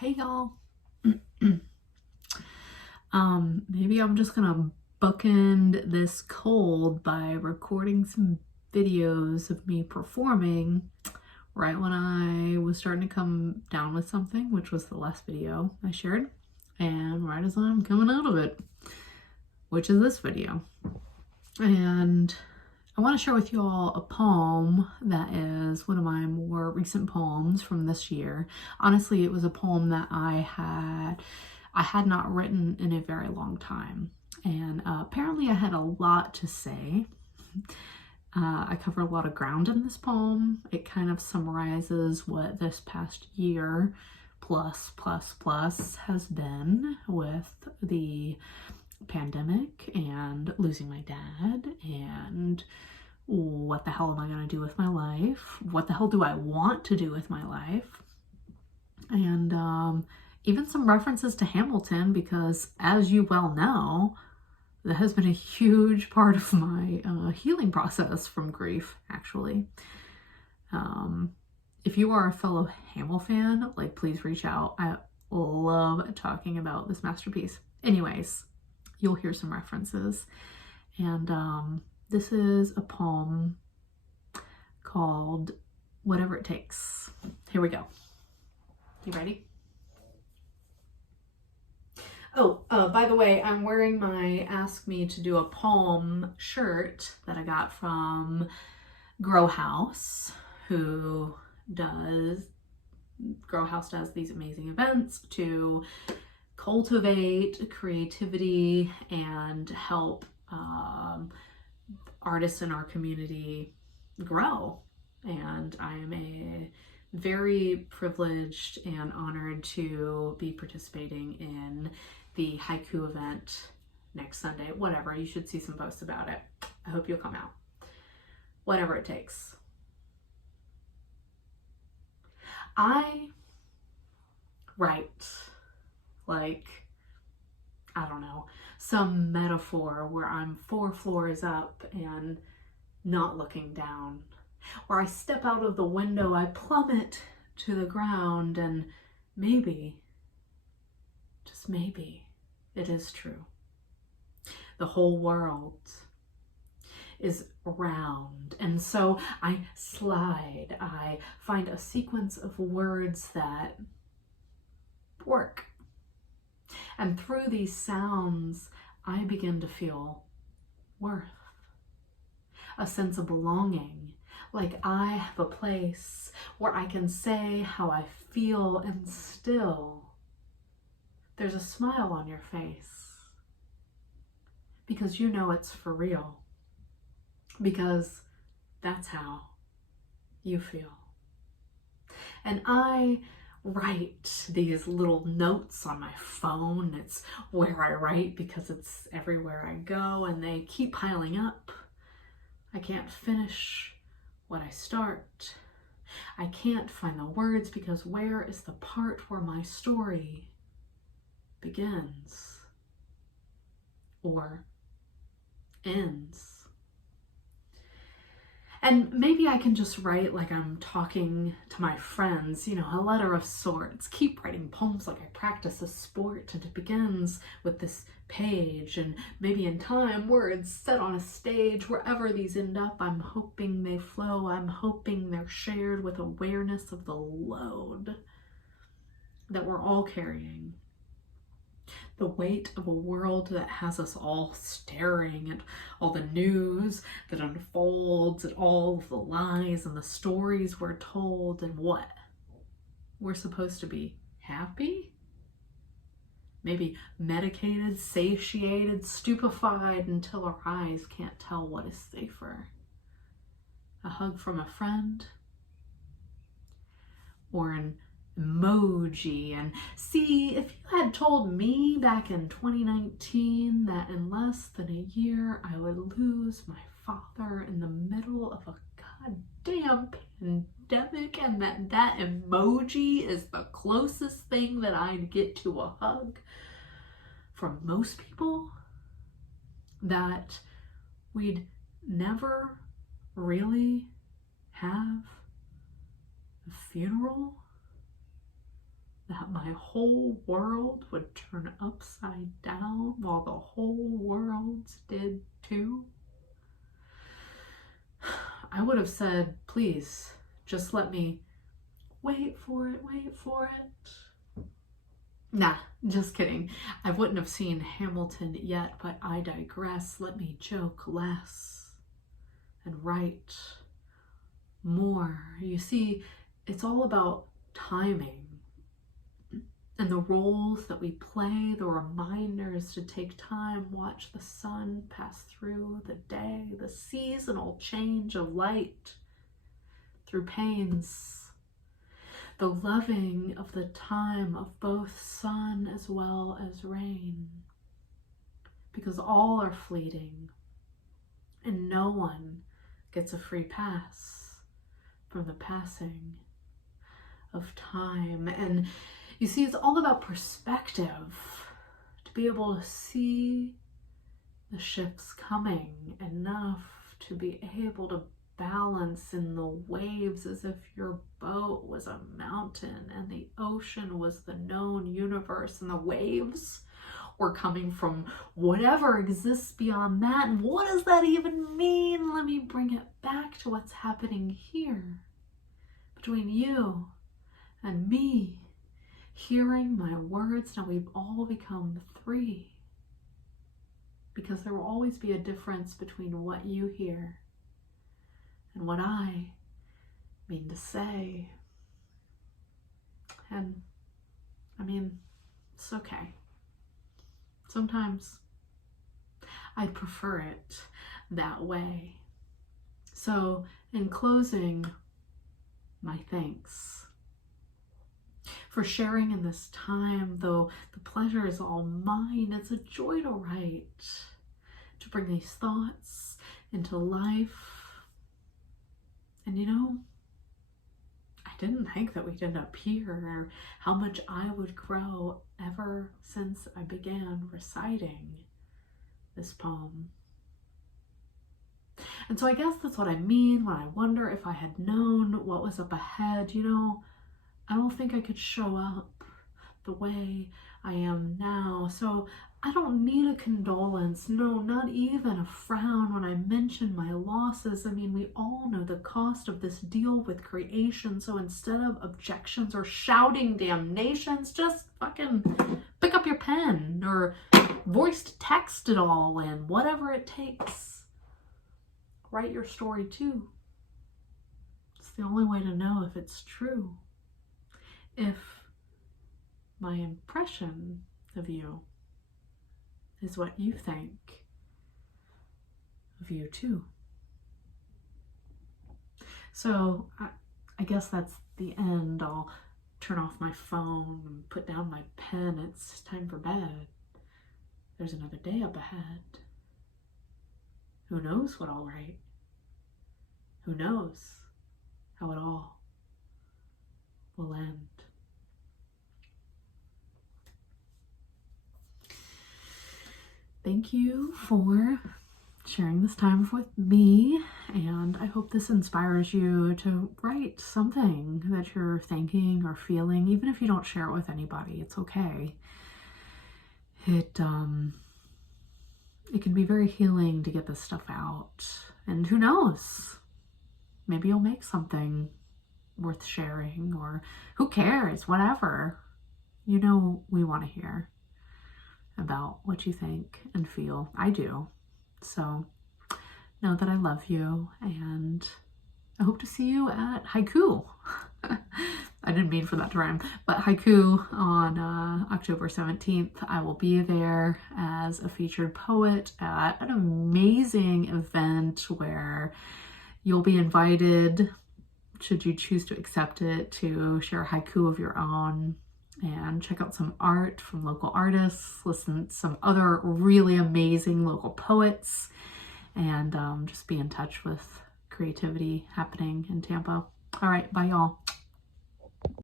Hey y'all. Maybe I'm just gonna bookend this cold by recording some videos of me performing right when I was starting to come down with something, which was the last video I shared, and right as I'm coming out of it, which is this video. And I want to share with you all a poem that is one of my more recent poems from this year. Honestly, it was a poem that I had not written in a very long time. And apparently I had a lot to say. I cover a lot of ground in this poem. It kind of summarizes what this past year plus has been with the pandemic and losing my dad, and what the hell am I going to do with my life? What the hell do I want to do with my life? And even some references to Hamilton, because as you well know, that has been a huge part of my healing process from grief, actually. If you are a fellow Hamill fan, like, please reach out. I love talking about this masterpiece. Anyways, you'll hear some references. And this is a poem called Whatever It Takes. Here we go. You ready? Oh, by the way, I'm wearing my Ask Me to Do a Poem shirt that I got from Grow House, Grow House does these amazing events to cultivate creativity and help artists in our community grow. And I am very privileged and honored to be participating in the haiku event next Sunday. Whatever, you should see some posts about it. I hope you'll come out. Whatever it takes. I write like, I don't know, some metaphor where I'm 4 floors up and not looking down. Where I step out of the window, I plummet to the ground, and maybe, just maybe, it is true. The whole world is round, and so I slide. I find a sequence of words that work. And through these sounds, I begin to feel worth, a sense of belonging, like I have a place where I can say how I feel, and still there's a smile on your face, because you know it's for real, because that's how you feel. And I write these little notes on my phone. It's where I write because it's everywhere I go, and they keep piling up. I can't finish what I start. I can't find the words, because where is the part where my story begins or ends? And maybe I can just write like I'm talking to my friends, a letter of sorts. Keep writing poems like I practice a sport, and it begins with this page, and maybe in time, words set on a stage. Wherever these end up, I'm hoping they flow. I'm hoping they're shared with awareness of the load that we're all carrying. The weight of a world that has us all staring at all the news that unfolds, at all of the lies and the stories we're told, and what? We're supposed to be happy? Maybe medicated, satiated, stupefied until our eyes can't tell what is safer. A hug from a friend? Or an emoji. And see, if you had told me back in 2019 that in less than a year I would lose my father in the middle of a goddamn pandemic, and that emoji is the closest thing that I'd get to a hug from most people, that we'd never really have the funeral that my whole world would turn upside down while the whole world's did too? I would have said, please, just let me wait for it, wait for it. Nah, just kidding. I wouldn't have seen Hamilton yet, but I digress. Let me joke less and write more. You see, it's all about timing and the roles that we play, the reminders to take time, watch the sun pass through the day, the seasonal change of light through pains, the loving of the time of both sun as well as rain, because all are fleeting and no one gets a free pass from the passing of time. And you see, it's all about perspective, to be able to see the ships coming enough to be able to balance in the waves as if your boat was a mountain and the ocean was the known universe and the waves were coming from whatever exists beyond that. And what does that even mean? Let me bring it back to what's happening here between you and me. Hearing my words, now we've all become three, because there will always be a difference between what you hear and what I mean to say. And I mean, it's okay. Sometimes I prefer it that way. So in closing, my thanks for sharing in this time. Though the pleasure is all mine, it's a joy to write, to bring these thoughts into life. And you know, I didn't think that we'd end up here, or how much I would grow ever since I began reciting this poem. And so I guess that's what I mean when I wonder if I had known what was up ahead. You know, I don't think I could show up the way I am now. So I don't need a condolence, no, not even a frown when I mention my losses. I mean, we all know the cost of this deal with creation. So instead of objections or shouting damnations, just fucking pick up your pen or voice to text it all in, whatever it takes. Write your story too. It's the only way to know if it's true. If my impression of you is what you think of you too. So I guess that's the end. I'll turn off my phone and put down my pen. It's time for bed. There's another day up ahead. Who knows what I'll write? Who knows how it all will end? Thank you for sharing this time with me, and I hope this inspires you to write something that you're thinking or feeling, even if you don't share it with anybody. It's okay. It can be very healing to get this stuff out, and who knows, maybe you'll make something worth sharing, or who cares, whatever. You know, we want to hear about what you think and feel. I do. So know that I love you, and I hope to see you at Haiku. I didn't mean for that to rhyme, but Haiku on October 17th. I will be there as a featured poet at an amazing event where you'll be invited, should you choose to accept it, to share a haiku of your own and check out some art from local artists, listen to some other really amazing local poets, and just be in touch with creativity happening in Tampa. All right, bye y'all.